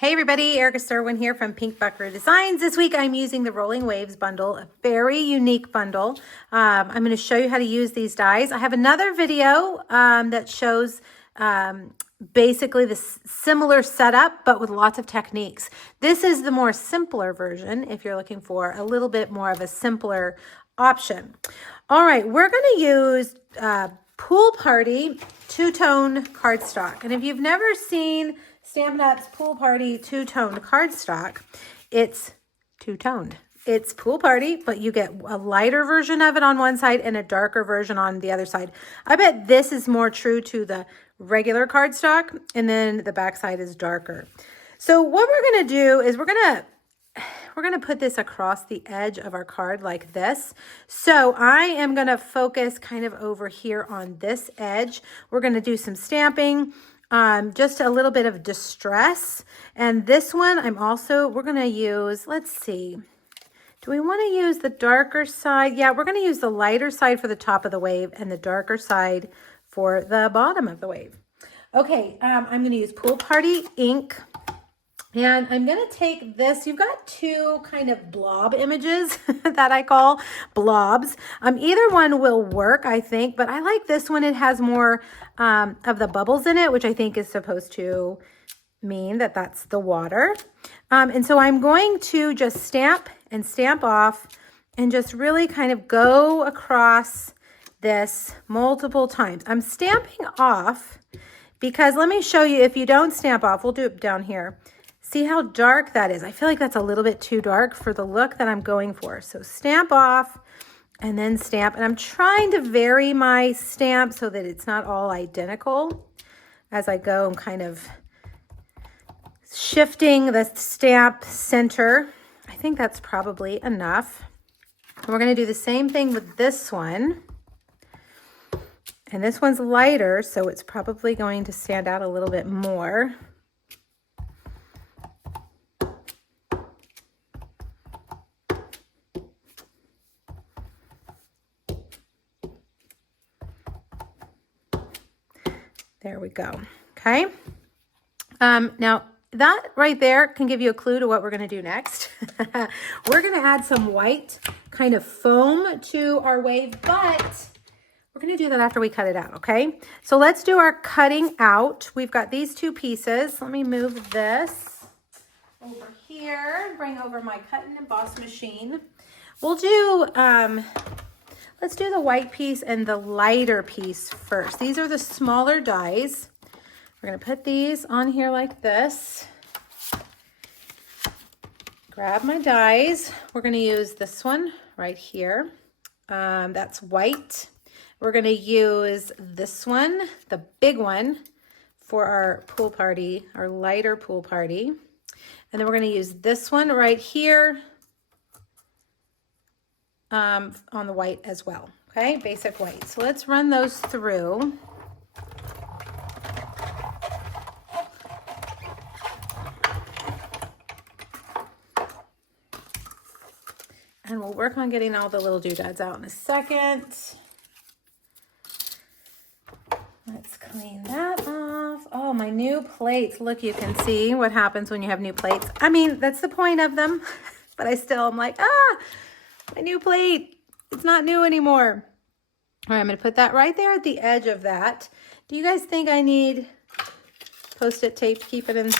Hey everybody, Erica Serwin here from Pink Buckaroo Designs. This week I'm using the Rolling Waves bundle, a very unique bundle. I'm going to show you how to use these dies. I have another video that shows basically the similar setup, but with lots of techniques. This is the more simpler version if you're looking for a little bit more of a simpler option. All right, we're going to use Pool Party two-tone cardstock. And if you've never seen Stampin' Up's Pool Party two-toned cardstock, it's two-toned. It's Pool Party, but you get a lighter version of it on one side and a darker version on the other side. I bet this is more true to the regular cardstock, and then the back side is darker. So what we're going to do is we're going to put this across the edge of our card like this. So I am going to focus kind of over here on this edge. We're going to do some stamping. Just a little bit of distress. And this one we're going to use, let's see, do we want to use the darker side? Yeah, we're going to use the lighter side for the top of the wave and the darker side for the bottom of the wave. Okay, I'm going to use Pool Party ink. And I'm going to take this, you've got two kind of blob images that I call blobs. Either one will work, I think, but I like this one. It has more of the bubbles in it, which I think is supposed to mean that that's the water. And so I'm going to just stamp and stamp off and just really kind of go across this multiple times. I'm stamping off because let me show you, if you don't stamp off, we'll do it down here. See how dark that is? I feel like that's a little bit too dark for the look that I'm going for. So stamp off and then stamp. And I'm trying to vary my stamp so that it's not all identical. As I go, I'm kind of shifting the stamp center. I think that's probably enough. And we're going to do the same thing with this one. And this one's lighter, so it's probably going to stand out a little bit more. There we go. Okay. Now that right there can give you a clue to what we're going to do next. We're going to add some white kind of foam to our wave, but we're going to do that after we cut it out. Okay. So let's do our cutting out. We've got these two pieces. Let me move this over here, bring over my cut and emboss machine. We'll do, let's do the white piece and the lighter piece first. These are the smaller dies. We're going to put these on here like this. Grab my dies. We're going to use this one right here. That's white. We're going to use this one, the big one, for our Pool Party, our lighter Pool Party. And then we're going to use this one right here on the white as well. Okay, basic white. So let's run those through. And we'll work on getting all the little doodads out in a second. Let's clean that off. Oh, my new plates. Look, you can see what happens when you have new plates. I mean, that's the point of them. But I'm like, my new plate. It's not new anymore. All right, I'm going to put that right there at the edge of that. Do you guys think I need Post-it tape to keep it in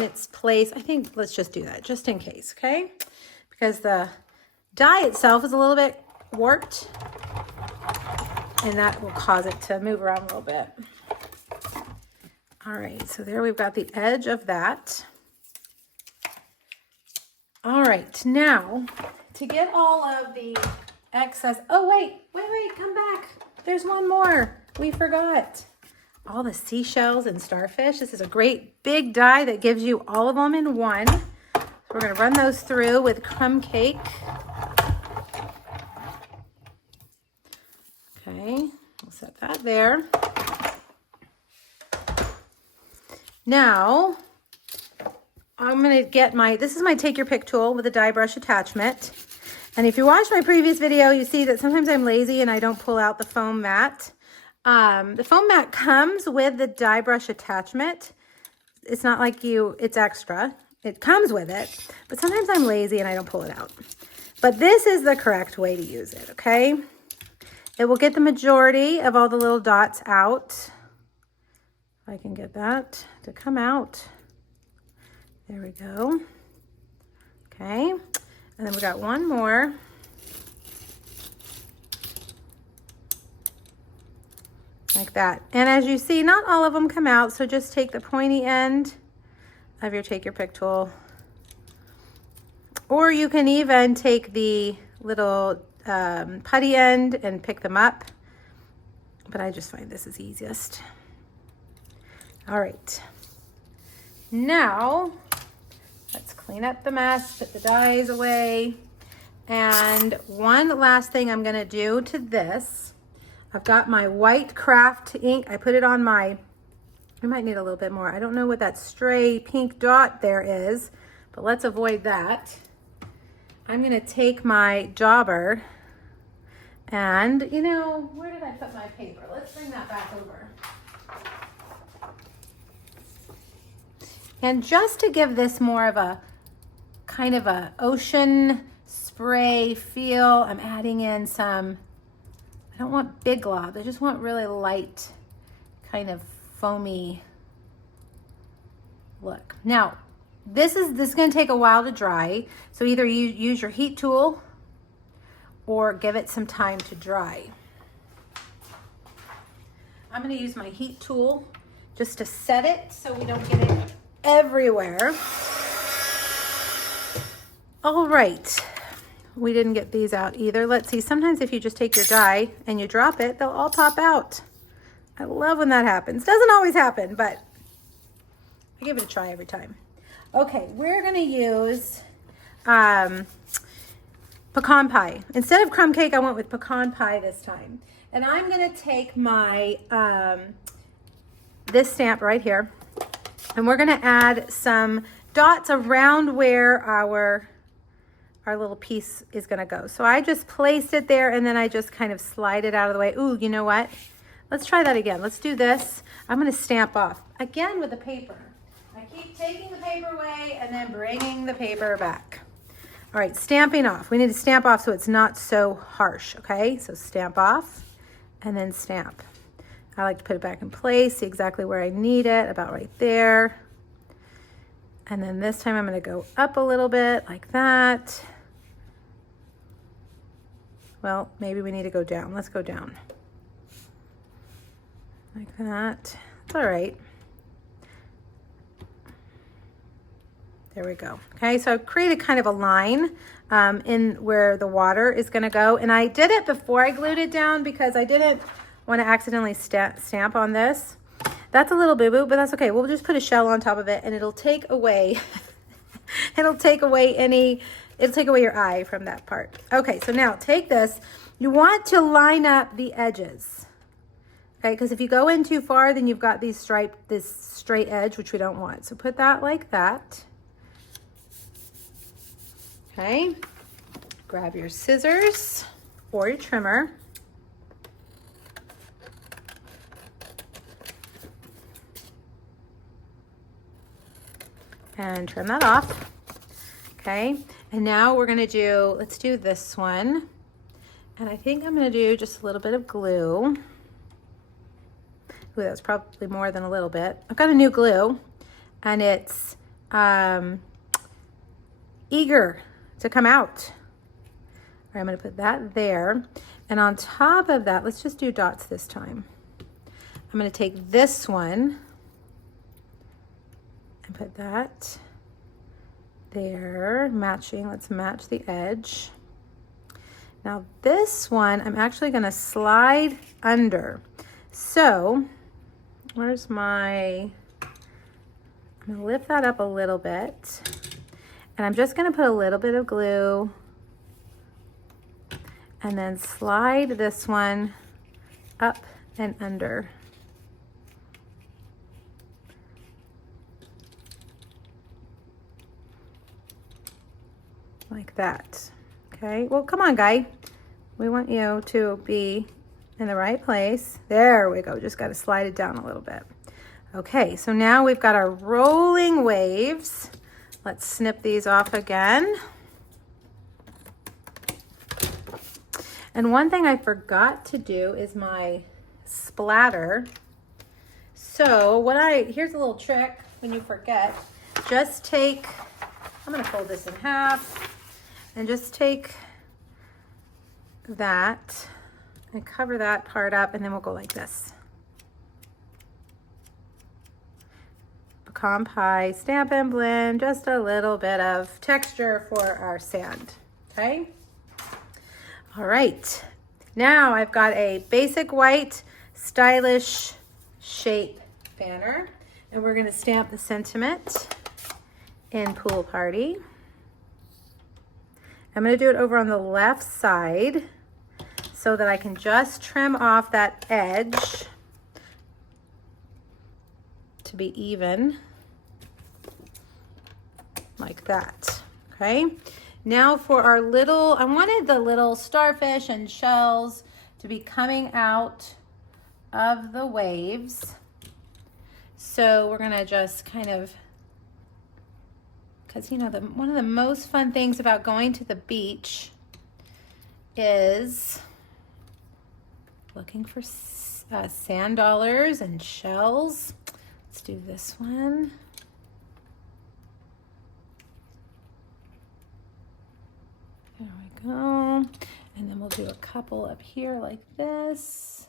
its place? I think let's just do that just in case, okay? Because the die itself is a little bit warped, and that will cause it to move around a little bit. All right, so there we've got the edge of that. All right, now to get all of the excess, oh wait, come back. There's one more, we forgot. All the seashells and starfish. This is a great big die that gives you all of them in one. So we're gonna run those through with crumb cake. Okay, we'll set that there. Now, I'm going to get this is my take your pick tool with a die brush attachment. And if you watched my previous video, you see that sometimes I'm lazy and I don't pull out the foam mat. The foam mat comes with the die brush attachment. It's not like it's extra. it comes with it, but sometimes I'm lazy and I don't pull it out. But this is the correct way to use it, okay? It will get the majority of all the little dots out. If I can get that to come out. There we go. Okay, and then we got one more. Like that. And as you see, not all of them come out, so just take the pointy end of your Take Your Pick tool. Or you can even take the little putty end and pick them up. But I just find this is easiest. All right. Now, let's clean up the mess, put the dies away. And one last thing I'm gonna do to this, I've got my white craft ink. I put it on my, I might need a little bit more. I don't know what that stray pink dot there is, but let's avoid that. I'm gonna take my dauber and, you know, where did I put my paper? Let's bring that back over. And just to give this more of a kind of a ocean spray feel, I'm adding in some, I don't want big glob, I just want really light, kind of foamy look. Now, this is gonna take a while to dry, so either you use your heat tool or give it some time to dry. I'm gonna use my heat tool just to set it so we don't get it everywhere. All right, we didn't get these out either. Let's see, sometimes if you just take your die and you drop it, they'll all pop out. I love when that happens. Doesn't always happen, but I give it a try every time. Okay, we're gonna use pecan pie. Instead of crumb cake, I went with pecan pie this time. And I'm gonna take my, this stamp right here, and we're gonna add some dots around where our little piece is gonna go. So I just placed it there and then I just kind of slide it out of the way. Ooh, you know what? Let's try that again. Let's do this. I'm gonna stamp off, again with the paper. I keep taking the paper away and then bringing the paper back. All right, stamping off. We need to stamp off so it's not so harsh, okay? So stamp off and then stamp. I like to put it back in place, see exactly where I need it, about right there. And then this time I'm gonna go up a little bit like that. Well, maybe we need to go down. Let's go down. Like that. It's all right. There we go. Okay, so I've created kind of a line in where the water is gonna go. And I did it before I glued it down because I didn't want to accidentally stamp on this. That's a little boo-boo, but that's okay. We'll just put a shell on top of it and it'll take away, it'll take away your eye from that part. Okay, so now take this. You want to line up the edges. Okay, because if you go in too far, then you've got this straight edge, which we don't want. So put that like that. Okay, grab your scissors or your trimmer. And trim that off. Okay, and now we're gonna do, let's do this one. And I think I'm gonna do just a little bit of glue. Ooh, that's probably more than a little bit. I've got a new glue and it's eager to come out. All right, I'm gonna put that there. And on top of that, let's just do dots this time. I'm gonna take this one and put that there, matching. Let's match the edge. Now this one, I'm actually gonna slide under. So, where's my, I'm gonna lift that up a little bit. And I'm just gonna put a little bit of glue and then slide this one up and under. Like that, okay? Well, come on, guy. We want you to be in the right place. There we go, just gotta slide it down a little bit. Okay, so now we've got our rolling waves Let's snip these off again. And one thing I forgot to do is my splatter. So here's a little trick when you forget. Just take, I'm gonna fold this in half and just take that and cover that part up, and then we'll go like this. Pecan pie, Stampin' Blend, just a little bit of texture for our sand, okay? All right, now I've got a basic white, stylish shape banner, and we're gonna stamp the sentiment in Pool Party. I'm gonna do it over on the left side so that I can just trim off that edge to be even, like that, okay? Now for our little, I wanted the little starfish and shells to be coming out of the waves. So we're gonna just kind of, because you know, one of the most fun things about going to the beach is looking for sand dollars and shells. Let's do this one. There we go. And then we'll do a couple up here like this.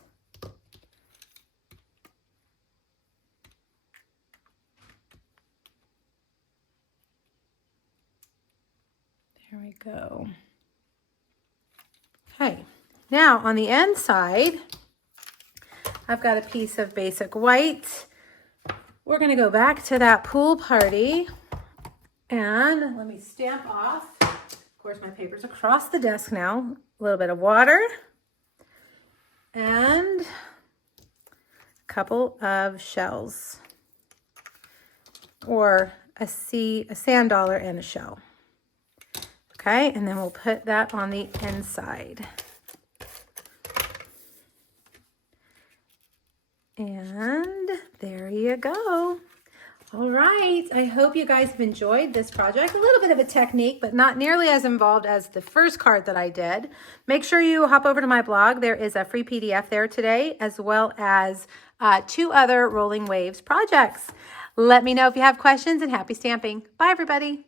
There we go. Okay, now on the end side, I've got a piece of basic white. We're gonna go back to that Pool Party, and let me stamp off. Of course, my paper's across the desk now. A little bit of water and a couple of shells, or a sand dollar and a shell. Okay, and then we'll put that on the inside. And there you go. All right, I hope you guys have enjoyed this project. A little bit of a technique, but not nearly as involved as the first card that I did. Make sure you hop over to my blog. There is a free PDF there today, as well as 2 other Rolling Waves projects. Let me know if you have questions, and happy stamping. Bye, everybody.